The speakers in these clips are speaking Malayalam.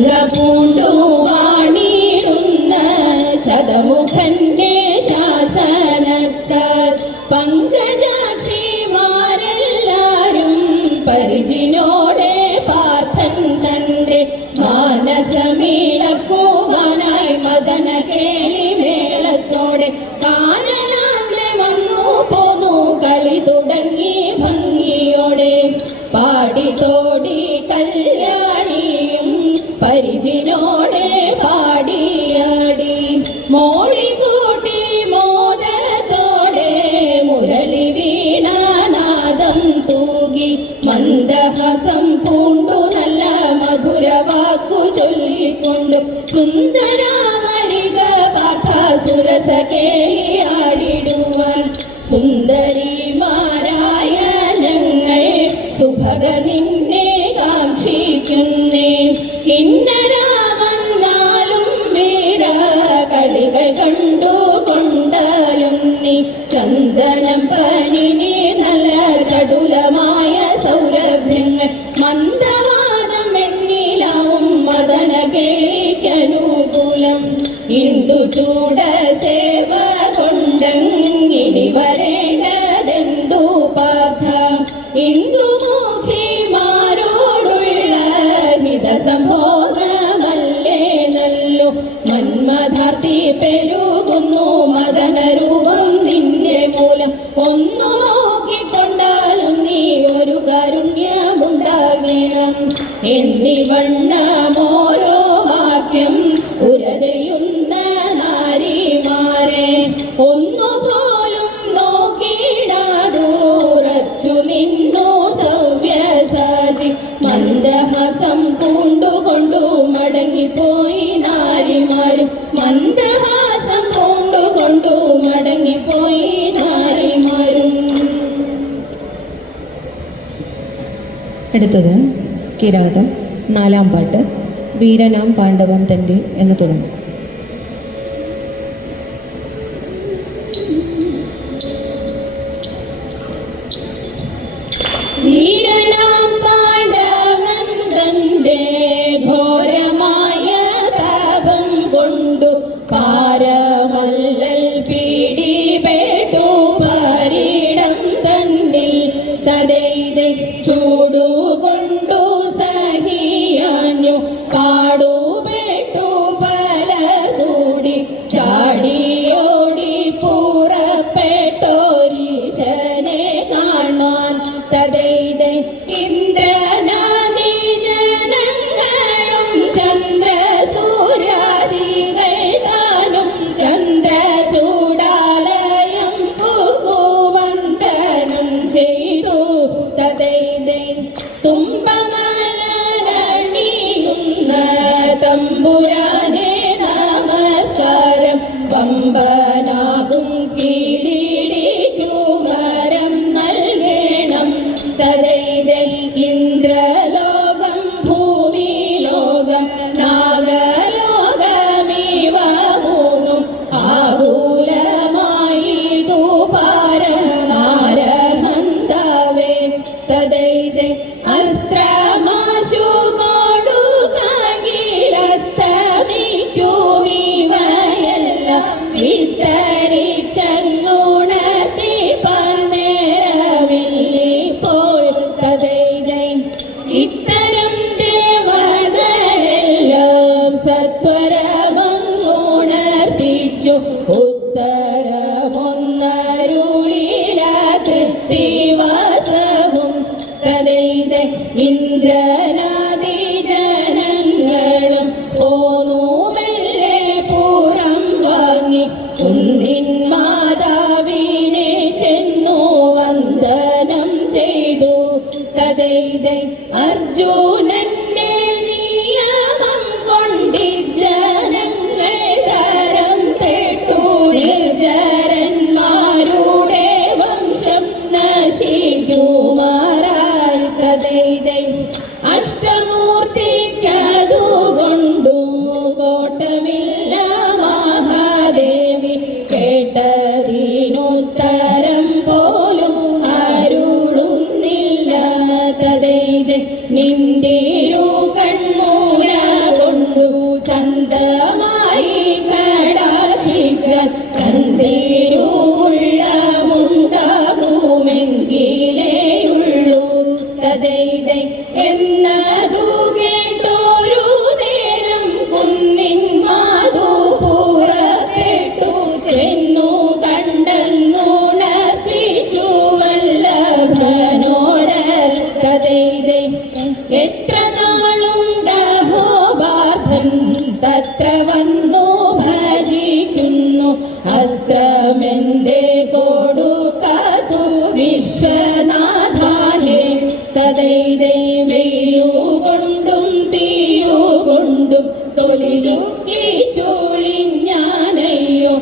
ശംഖപൂണ്ടു വാണിടുന്ന ശതമുഖന്റെ ശാസനത്താൽ പങ്കജാക്ഷിമാരെല്ലാരും പരിചിനോടെ പാർത്ഥൻ തന്റെ മാനസമീളക്കുവാനായി മദന കേളി മേളത്തോടെ കാനനാഗ്ലെ വന്നു പോന്നു കളി തുടങ്ങി ഭംഗിയോടെ പാടി തോടി കല്യാണിയും പരിചിനോടെ പാടിയാടി മോളി കൂട്ടി മോദത്തോടെ മുരളി വീണാനാദം തൂകി മന്ദഹാസം പൂണ്ടു നല്ല മധുര വാക്കു ചൊല്ലിക്കൊണ്ടു സുന്ദരാമരിക പാർത്ഥ സുരസ കേളിയാടിടുവാൻ സുന്ദരിമാരായ ഞങ്ങൾ സുഭഗ നിന്നെ കാക്ഷിക്കുന്നേ കിന്നരാവന്നാലും വീര കളികൾ കണ്ടു കൊണ്ടാലും നീ ചന്ദനം പനിനി നല്ല ചടുലമായ സൗരഭ്യങ്ങൾ മന്ദവാദം വെണ്ണിലാവും മദന കേളിക്കനുകൂലം ഇന്ദു ചൂട സേവ കൊണ്ടങ്ങിനി വരേണ്ടതെന്തു പാർത്ഥ ഇന്ദുമുഖിമാരോടുള്ള ഹിതസംഭോഗമല്ലേ നല്ലു മന്മഥാർത്തി പെരുകുന്നു മദനരൂപം നിന്റെ മൂലം ഒന്നു നോക്കിക്കൊണ്ടാലും നീ ഒരു കാരുണ്യമുണ്ടാകണം എന്നിവണ്ണമോരോ വാക്യം ഉര ചെയ്യുന്ന നാരിമാരെ ഒന്നുപോലും നോക്കിടാതുറച്ചു നിന്നു സൗവ്യസാചി മന്ദഹാസം പൂണ്ടുകൊണ്ടു മടങ്ങിപ്പോയി നാരിമാരും മന്ദഹാസം പൂണ്ടുകൊണ്ടു മടങ്ങിപ്പോയി നാരിമാരും. അടുത്തത് കിരാതം 4-ാം പാട്ട് വീരനാം പാണ്ഡവൻ തൻ്റെ എന്ന് തുടങ്ങും. വീരനാം പാണ്ഡവൻ തന്റെ ഘോരമായ താപം കൊണ്ടു പാരമല്ലൽ പിടിപെട്ടു പാരിടം തന്നിൽ തതൈതെ ചൂടുകൊണ്ടു സഹിയാഞ്ഞു പാടുപെട്ടു പലതൂടി ചാടിയോടി പുറപ്പെട്ടോരീശനെ കാണാൻ തതൈതെ ഇന്ദ്രനാദി ജനങ്ങളും ചന്ദ്രസൂര്യാദികൾ താനും ചന്ദ്രചൂടാലയം പൂകുവന്തനം ചെയ്തു തതൈതെ തുമ്പമലരണിയുന്ന തമ്പുരാനെ നമസ്കാരം പമ്പനാകും കീഴടിക്കു വരം നൽകണം തതൈതെ ഇന്ദ്രലോകം ഭൂമിലോകം നാഗലോകമിവ മൂന്നും ആകുലമായി പാരം നാരഹന്താവേ തതൈതെ അസ്ത്രമാശു കൊടുക്കാകിലസ്തമിക്കുമിവയെല്ലാം വിസ്തരിച്ചങ്ങുണർത്തി പന്നേരമില്ലിപ്പോൾ തതൈതെ ഇത്തരം ദേവകളെല്ലാം സത്വരമങ്ങുണർത്തിച്ചു ഉത്തരമൊന്നരുളില കൃത്തിവാസവും തതൈതെ ഇന്ദ്രനാദി ജനങ്ങളും പോന്നു മെല്ലെ പൂരം വാങ്ങി കുന്നിൻ മാതാവിനെ ചെന്നു വന്ദനം ചെയ്തു തതൈതെ അർജുനന്റെ നിയമം കൊണ്ടിജ ചന്തമായി കടാശിച്ച കന്തീരുള്ളമുണ്ടാകുമെങ്കിലേയുള്ളൂ തദൈതൈ എന്നതു കേട്ടോരു നേരം കുന്നിൻ മാതു പുറപ്പെട്ടു ചെന്നു കണ്ടെന്നുണർത്തിച്ചു വല്ലഭനോട് തദൈതൈ എത്ര നാളുണ്ടഹോ ബാർഭൻ തത്ര വന്നു ഭജിക്കുന്നു അസ്ത്രമെന്തേ കൊടുക്കതു വിശ്വനാഥാഹേ തദൈതൈ വെയിലുകൊണ്ടും തീയുകൊണ്ടും തൊലി ചുക്കി ചുളിഞ്ഞാനയ്യോ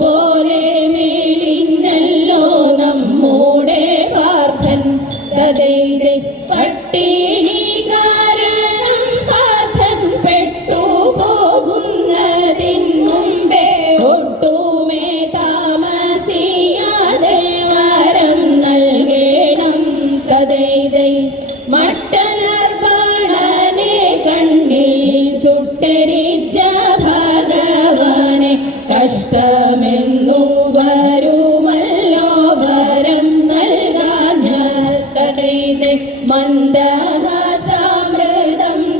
പോലെ മേലിഞ്ഞല്ലോ നമ്മുടെ പാർത്ഥൻ തദൈതൈ പട്ടിണി കാരണം പാർത്ഥൻ പെട്ടു പോകുന്നതിൻ മുമ്പേ ഒട്ടുമേ താമസിയാതെ വരം നൽകണം തദൈതൈ മട്ടനർപ്പണനെ കണ്ണിൽ ചുട്ടരിച്ച ഭഗവാനെ കഷ്ടമെന്നു വരുമല്ലോ വരം നൽകാൻ തദൈതൈ മന്ദഹാസാമൃതം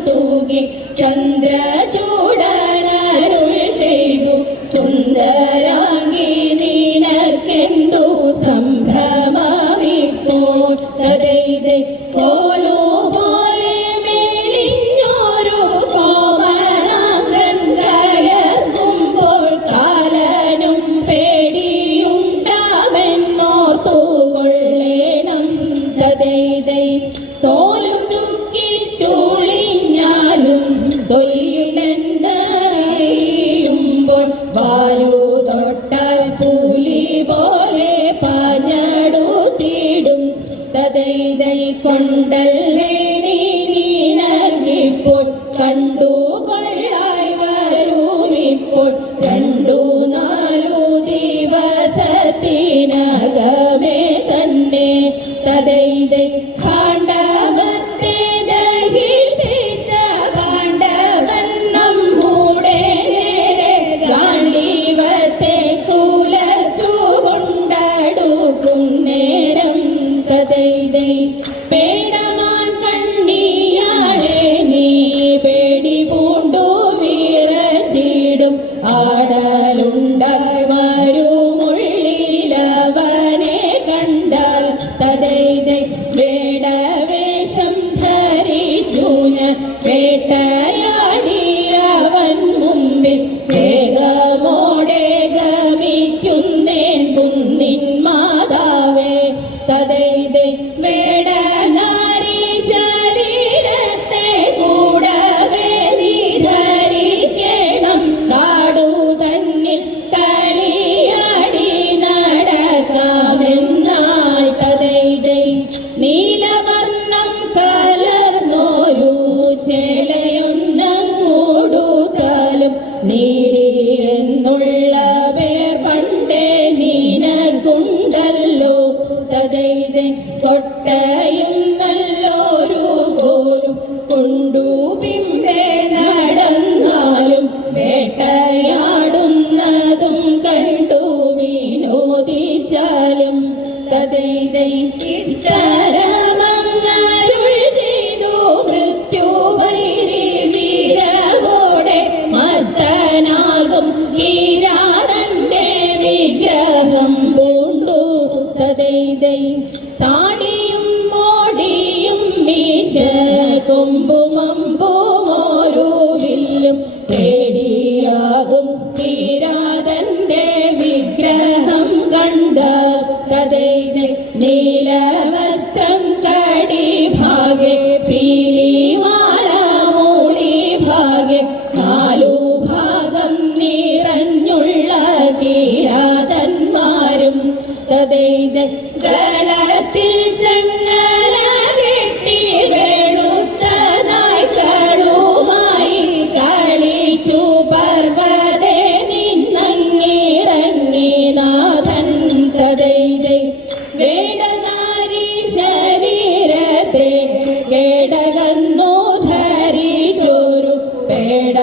തൂകി ചന്ദ്രചൂടനരുൾ ചെയ്തു സുന്ദരാംഗി നിനക്കെന്തു സംഭ്രമമിപ്പോൾ തദൈതൈ പോലെ മേലിഞ്ഞൊരു കോമളാംഗൻ കയർക്കുമ്പോൾ കാലനും പേടിയുണ്ടാമെന്നോർത്തുകൊള്ളേണം തദൈതൈ തോലു ചുക്കി ചുളിഞ്ഞാലും തൊലിയുണ്ടെന്നറിയുമ്പോൾ വാലു തൊട്ടാൽ കൂലി പോലെ പാഞ്ഞടുത്തിടും തദൈതൈ കൊണ്ടല്ലേ നീനകിപ്പോൾ കണ്ടു കൊള്ളായി വരുമിപ്പോൾ 2-4 ദിവസത്തിനകമേ തന്നെ തദൈതൈ കാണ്ഡവത്തെ ദഹിപ്പിച്ച പാണ്ഡവൻ നമ്മുടെ നേരെ ഗാണ്ഡീവത്തെ കുലച്ചു കൊണ്ടടുക്കും നേരം തദൈതൈ പേടമാൻ കണ്ണിയാളെ നീ പേടി പൂണ്ടു വിറച്ചിടും ആടലുണ്ടായി വരുമുള്ളിലവനെ കണ്ടാൽ തദൈതൈ വേടവേഷം ധരിച്ചു ഞാൻ വേട്ടയാടിയവൻ മുമ്പിൽ വേഗമോടെ ഗമിക്കുന്നേൻ കുന്നിൻ മാതാവേ തദൈതൈ വേടനാരി ശരീരത്തെ കൂടവേ ധരിക്കണം കാടു തന്നിൽ കളിയാടി നടക്കാമെന്നാൽ തദൈതൈ നീലവർണ്ണം കലർന്നോരു ചേലയൊന്നൂടുകാലും നീടി എന്നുള്ള പേർ പണ്ടേ നീനകുണ്ടല്ലോ തദൈതൈ കൊട്ടയും നല്ലൊരു കോലും കൊണ്ടു പിമ്പേ നടന്നാലും വേട്ടയാടുന്നതും കണ്ടു വിനോദിച്ചാലും തദൈതൈ ഇത്തരമങ്ങരുൾ ചെയ്തു മൃത്യു വൈരി വീരവോടെ മത്തനാകും കിരാതന്റെ വിഗ്രഹം പൂണ്ടു തദൈതൈ താടിയും മോടിയും മീശ കൊമ്പും അമ്പും ഓരോ വില്ലും പേടിയാകും കിരാതന്റെ വിഗ്രഹം കണ്ടാൽ തദൈതൈ നീലവസ്ത്രം കടി ഭാഗെ പീലിമാല മൂടി ഭാഗെ 4 ഭാഗം നിറഞ്ഞുള്ള കിരാതന്മാരും തദൈതൈ ഗളത്തിൽ ചങ്ങല കെട്ടി വെളുത്തതായി കളുമായി കളിച്ചു പർവ്വതേ നിന്നങ്ങിറങ്ങി നാഥൻ തദൈതൈ വേടനാരി ശരീരത്തെ കേടകന്നു ധരിച്ചോരു പേട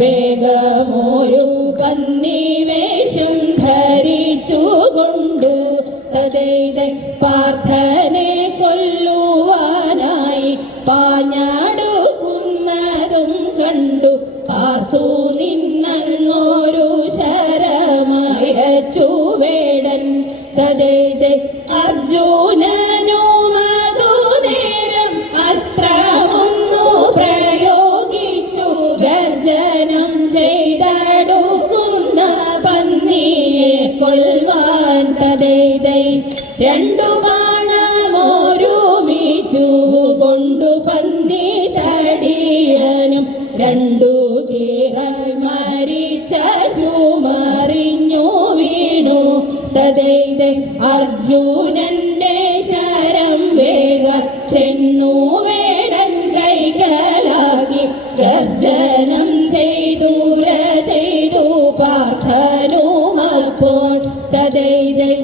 വേഗമൊരു പന്നിവേഷം ധരിച്ചുകൊണ്ടു തദൈതൈ പാർത്ഥനെ കൊല്ലുവാനായി പാഞ്ഞാടുക്കുന്നതും കണ്ടു പാർത്തു നിന്നൊരു ശരമായ ചുവേടൻ തദൈതൈ അർജുനനും അതുനേരം അസ്ത്രമൊന്നു പ്രയോഗിച്ചു ഗർജനം ചെയ്തടുക്കുന്ന പന്നിയെ കൊൽവാൻ തദൈതൈ രണ്ടു ബാണമൊരുമിച്ചു കൊണ്ടു പന്നി തടിയനും രണ്ടു കീറൽ മരിച്ച ശുമറിഞ്ഞു വീണു തദൈതൈ അർജുനന്റെ ശരം വേഗ ചെന്നു വേടൻ കൈകലാക്കി ഗർജനം ചെയ്തു പാർത്ഥനുമപ്പോൾ തദൈതൈ